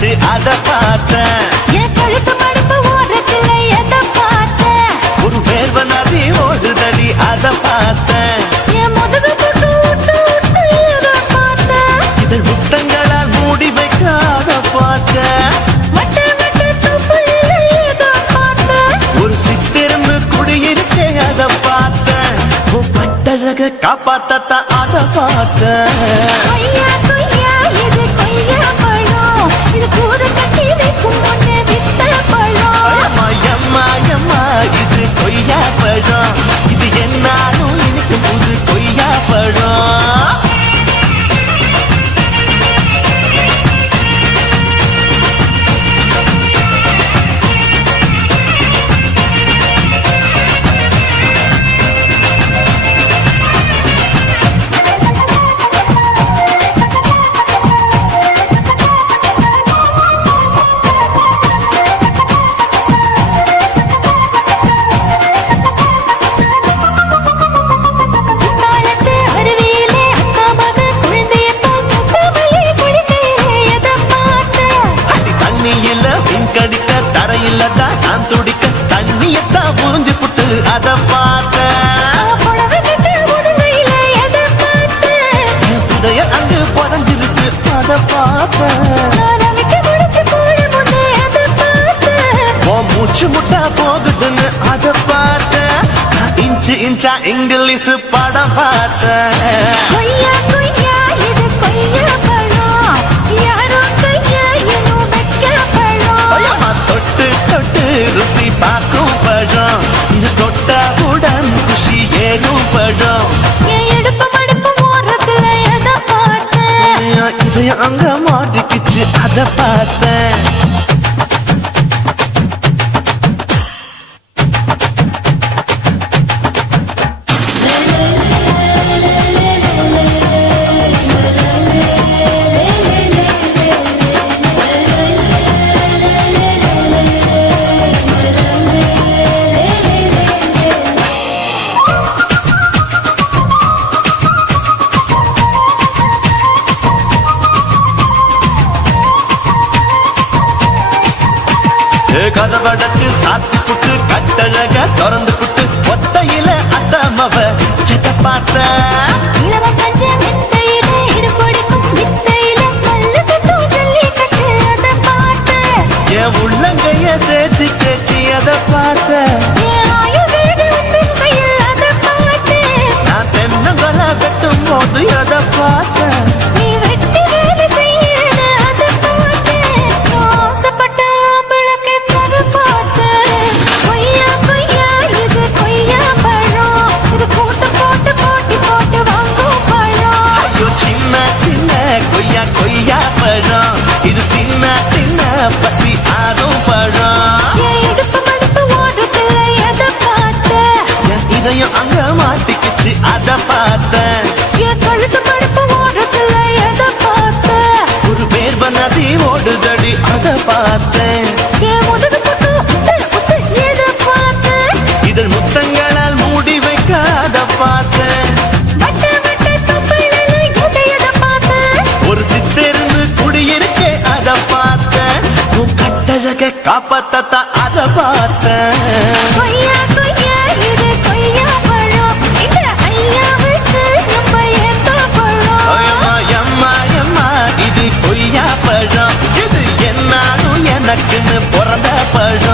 மாட்டிக்கிச்சு அத பார்த்தேன். என் கழுத்து மடுப்பு ஓரத்துல எதை பார்த்தேன்? ஒரு வேர்வ நதி ஓடுதடி அத பார்த்தேன். என் முதுகு புட்டு விட்டு விட்டு எதை பார்த்தேன்? இதழ் முத்தங்களால் மூடி வைக்க அத பார்த்தேன். வட்ட வட்ட தொப்புளில எதை பார்த்தேன்? ஒரு சித்திரம்பு குடியிருக்கே அத பார்த்தேன். உன் பட்டழக காப்பாத்தத்தான் அத பார்த்தேன். கொய்யா கொய்யா இது கொய்யா பழம், இது கூறு கட்டி வைக்கும் முன்னே வித்த பழம். அம்மா அம்மா இது கொய்யா பழம், இது என்னாலும் இனிக்கும் புது கொய்யா பழம். தாளத்து அருவியிலே அக்கா மக குழந்தைய போல் முத்தமல்லி குளிக்கையிலே எதை பார்த்தேன்? தண்ணியில பின்கடிக்க தரையில தான் நான் துடிக்க தண்ணியத்தான் புரிஞ்சு புட்டு அத பார்த்தேன். புடவை கட்ட உடுமையில எதை பார்த்தேன்? என் புதையல் அங்கு புதஞ்சிருக்கு அத பார்த்தேன். ரவிக்கு முடிச்சு போட முன்னே எதை பார்த்தேன்? உன் மூச்சு முட்டா போகுதுன்னு அத பார்த்தேன். இன்ச்சு இன்ச்சா இங்கிலீஷ் படம் பார்த்தேன். கொய்யா கொய்யா இது கொய்யா பழம், யாரோ கையா இன்னும் வைக்க பழம். ஐயம்மா, தொட்டு தொட்டு ருசி பார்க்கும் பழம், இது தொட்டாவுடன் குஷி ஏறும் பழம். என் இடுப்பு மடுப்பு ஓரத்துல எதை பார்த்தேன்? இதயம் அங்க மாட்டிக்கிச்சு அத பார்த்தேன். கதவடைச்சு சாத்தி புட்டு கட்டழக திறந்து புட்டு ஒத்தையில அத்தமவ சித்த பார்த்தேன். இளவ பஞ்ச மெத்தையில இடுப்பொடிக்கும் வித்தையில கல்லு கட்டும் ஜல்லிக்கட்டு அதை பார்த்தேன். என் உள்ளங்கைய தேய்ச்சி தேய்ச்சி அத பார்த்தேன். என் ஆயுர்வேத உந்தன் கையில் அதை பார்த்தேன். நான் தென்னங்கொலை வெட்டும் போது அத பார்த்தேன். நீ வெட்டி வேலை செய்யறது அதை பார்த்தேன். ஆசைப்பட்ட ஆம்பளுக்கு தர பார்த்தேன். கொய்யா கொய்யா இது கொய்யா பழம், இது கூட்டு போட்டு போட்டி போட்டு வாங்கும் பழம். ஐயோ சின்ன சின்ன கொய்யா கொய்யா பழம், இது தின்ன தின்ன பசி ஆறும் பழம். என் இடுப்பு மடுப்பு ஓரத்துல எதை பார்த்தேன்? என் இதயம் அங்க மாட்டிக்கிச்சு அத பார்த்தேன். என் கழுத்து மடுப்பு ஓரத்துல எதை பார்த்தேன்? ஒரு வேர்வ நதி ஓடுதடி அத பார்த்தேன். என் முதுகு புட்டு உத்து உத்து எதை பார்த்தேன்? இதழ் முத்தங்களால் மூடி வைக்க அத பார்த்தேன். வட்ட வட்ட தொப்புளில எதை பார்த்தேன்? ஒரு சித்திருந்து குடியிருக்கே அத பார்த்தேன். உன் கட்டழக காப்பாத்தத்தான் அத பார்த்தேன். கொய்யா கொய்யா இது கொய்யா பழம், இந்த ஐயாவுக்கு நம்ம ஏத்த பழம். அம்மா அம்மா அம்மா இது கொய்யா பழம், இது என்னாலும் எனக்குன்னு பிறந்த பழம்.